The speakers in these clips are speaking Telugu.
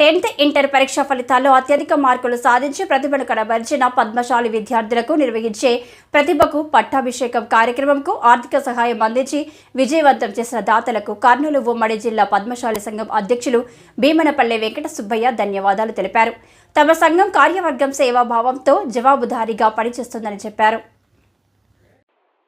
టెన్త్ ఇంటర్ పరీక్ష ఫలితాల్లో అత్యధిక మార్కులు సాధించి ప్రతిభను కనబరిచిన పద్మశాలి విద్యార్థులకు నిర్వహించే ప్రతిభకు పట్టాభిషేకం కార్యక్రమంకు ఆర్థిక సహాయం అందించి విజయవంతం చేసిన దాతలకు కర్నూలు ఉమ్మడి జిల్లా పద్మశాలి సంఘం అధ్యక్షులు భీమనపల్లె వెంకట సుబ్బయ్య ధన్యవాదాలు తెలిపారు. తమ సంఘం కార్యవర్గం సేవాభావంతో జవాబుదారీగా పనిచేస్తుందని చెప్పారు.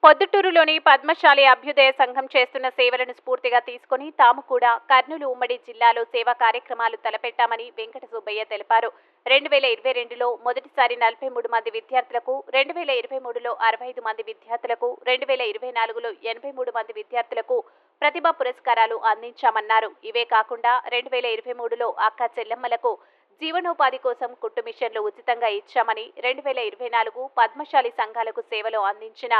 పొద్దుటూరులోని పద్మశాలి అభ్యుదయ సంఘం చేస్తున్న సేవలను స్ఫూర్తిగా తీసుకుని తాము కూడా కర్నూలు ఉమ్మడి జిల్లాలో సేవా కార్యక్రమాలు తలపెట్టామని వెంకట సుబ్బయ్య తెలిపారు. రెండు వేల ఇరవై రెండులో మొదటిసారి నలభై మూడు మంది విద్యార్థులకు రెండు వేల ఇరవై మూడులో అరవై ఐదు మంది విద్యార్థులకు రెండు వేల ఇరవై నాలుగులో ఎనభై మూడు మంది విద్యార్థులకు ప్రతిభా పురస్కారాలు అందించామన్నారు. ఇవే కాకుండా రెండు వేల ఇరవై మూడులో అక్క చెల్లెమ్మలకు జీవనోపాధి కోసం కుట్టు మిషన్లు ఉచితంగా ఇచ్చామని రెండు వేల ఇరవై నాలుగు పద్మశాలి సంఘాలకు సేవలు అందించిన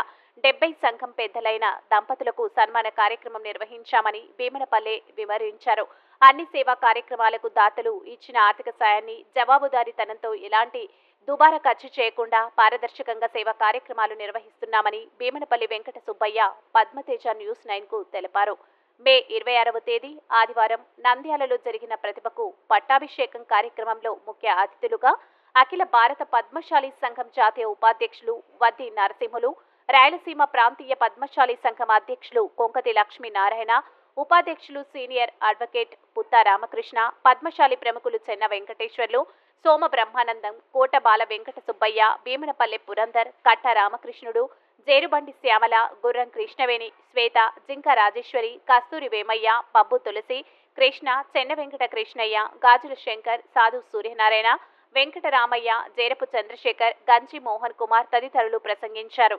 డెబ్బై సంఘం పెద్దలైన దంపతులకు సన్మాన కార్యక్రమం నిర్వహించామని భీమనపల్లె వివరించారు. అన్ని సేవా కార్యక్రమాలకు దాతలు ఇచ్చిన ఆర్థిక సాయాన్ని జవాబుదారీతనంతో ఎలాంటి దుబారా ఖర్చు చేయకుండా పారదర్శకంగా సేవా కార్యక్రమాలు నిర్వహిస్తున్నామని భీమనపల్లి వెంకట సుబ్బయ్య పద్మతేజ న్యూస్ నైన్కు తెలిపారు. మే ఇరవై ఆరవ తేదీ ఆదివారం నంద్యాలలో జరిగిన ప్రతిభకు పట్టాభిషేకం కార్యక్రమంలో ముఖ్య అతిథులుగా అఖిల భారత పద్మశాలి సంఘం జాతీయ ఉపాధ్యక్షులు వద్ది నరసింహులు రాయలసీమ ప్రాంతీయ పద్మశాలి సంఘం అధ్యక్షులు కొంకతి లక్ష్మీ నారాయణ ఉపాధ్యక్షులు సీనియర్ అడ్వకేట్ పుత్త రామకృష్ణ పద్మశాలి ప్రముఖులు చెన్న వెంకటేశ్వర్లు సోమ బ్రహ్మానందం కోట బాల వెంకట సుబ్బయ్య భీమనపల్లె పురందర్ కట్ట రామకృష్ణుడు జేరుబండి శ్యామల గుర్రం కృష్ణవేణి శ్వేత జింక రాజేశ్వరి కస్తూరి వేమయ్య పబ్బు తులసి కృష్ణ చెన్న వెంకట కృష్ణయ్య గాజుల శంకర్ సాధు సూర్యనారాయణ వెంకట రామయ్య జేరపు చంద్రశేఖర్ గంజి మోహన్ కుమార్ తదితరులు ప్రసంగించారు.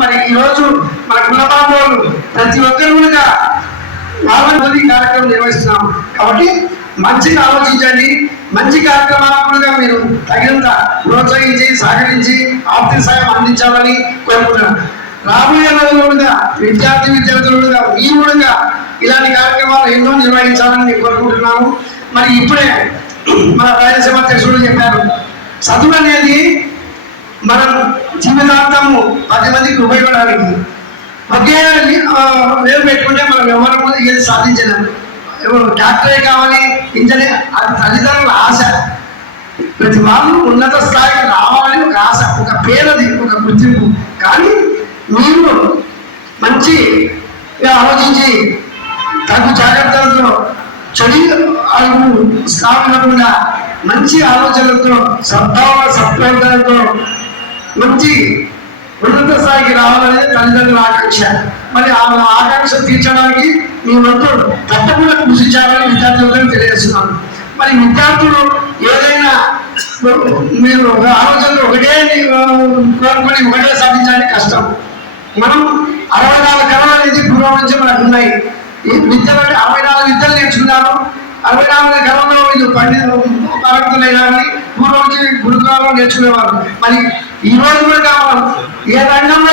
మరి ఈ రోజు మన ప్రతి ఒక్కరు కార్యక్రమం నిర్వహిస్తున్నాం. కాబట్టి మంచిగా ఆలోచించండి. మంచి కార్యక్రమాలకు మీరు తగినంత ప్రోత్సహించి సహకరించి ఆర్థిక సాయం అందించాలని కోరుకుంటున్నాను. రాబోయే రోజుల్లో కూడా విద్యార్థి విద్యార్థులు ఈ మీరు కూడా ఇలాంటి కార్యక్రమాలు ఎన్నో నిర్వహించాలని నేను కోరుకుంటున్నాను. మరి ఇప్పుడే మన రాయలసీమ అధ్యక్షుడు చెప్పారు. చదువు అనేది మనం జీవితాంతము పది మందికి ఉపయోగపడడానికి. ఒకే వేరు వేలు పెట్టుకుంటే మనం ఎవరు ఏది సాధించలేము. డాక్టరే కావాలి ఇంజనీర్ అది తల్లిదండ్రుల ఆశ. ప్రతి వాళ్ళు ఉన్నత స్థాయికి రావాలని ఒక ఆశ ఒక పేరది ఒక గుర్తింపు. కానీ మీరు మంచి ఆలోచించి తగు జాగ్రత్తలతో చెడు అడుగు స్థాపనకుండా మంచి ఆలోచనలతో సద్భావ సత్ప్రయోగాలతో మంచి ఉన్నత స్థాయికి రావాలనేది తల్లిదండ్రుల ఆకాంక్ష. మరి ఆ ఆకాంక్ష తీర్చడానికి మీ వంతు తప్పకుండా కృషి చేయాలని విద్యార్థులకు తెలియజేస్తున్నాను. మరి విద్యార్థులు ఏదైనా మీరు ఆలోచనలు ఒకటే కోరుకొని ఒకటే సాధించాలని కష్టం. మనం అరవై నాలుగు కళలు అనేది పూర్వం నుంచి మనకు ఉన్నాయి. ఈ విద్యలు అరవై నాలుగు విద్యలు నేర్చుకున్నాను అరవై నాలుగు కళల్లో వీళ్ళు పండిత పారకులైనా పూర్వం నుంచి గురుకులాల్లో నేర్చుకునేవారు. మరి ఈ రోజు కూడా ఏ రంగంలో